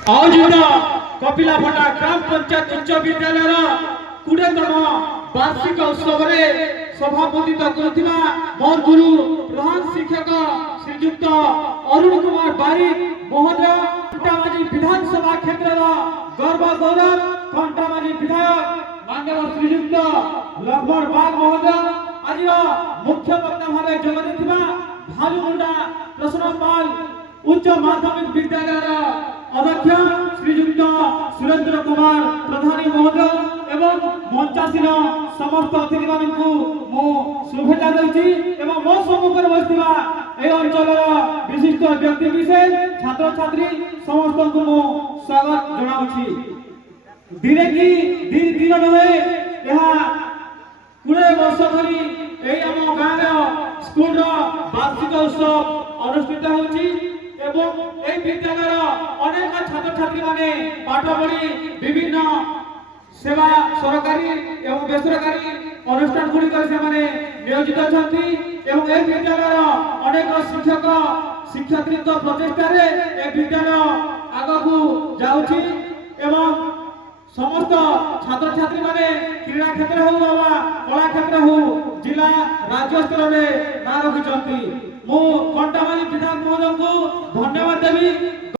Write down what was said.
आयोजित कपिलाभटा ग्राम पंचायत उच्च विद्यालय 20तम वार्षिक उत्सव में सभापतित्व करुवा मोर गुरु प्रधान शिक्षक श्रीयुक्त अरुण कुमार बारिक महोदय, कंटामाजी विधानसभा क्षेत्र गर्व गौरव कंटामाजी विधायक माननीय श्रीयुक्त लक्ष्मण बाग महोदय, आज मुख्य वक्ता भाव जोग भालुमुंडा प्रसन्नपाल उच्च माध्यमिक विद्यालय अध्यक्ष श्रीयुक्त सुरेंद्र कुमार प्रधानी महोदय एवं मंचासीन समस्त अतिथि मानू शुभेच्छा देती मो सम्मुखें बसवा ए अंचल विशिष्ट व्यक्ति विशेष छात्र छात्री समस्त को स्वागत जनाऊँगी। दिने कि दिन नुहे यह 20 वर्ष धरी आम गाँव स्कूल वार्षिक उत्सव अनुष्ठित होती विद्यालय अनेक छात्र छात्री माने पाठ पढ़ी विभिन्न सेवा सरकारी एवं बेसरकारी अनुष्ठान गुड़िक से नियोजित अच्छा विद्यालय अनेक शिक्षक शिक्षयित्री प्रचेषा विद्यालय आग को जाऊँगी एवं समस्त छात्र छात्री माने क्रीड़ा क्षेत्र हो कला क्षेत्र हो जिला राज्य स्तर में ना रखी मु कंटामाली विधायक महोदय को धन्यवाद देवी।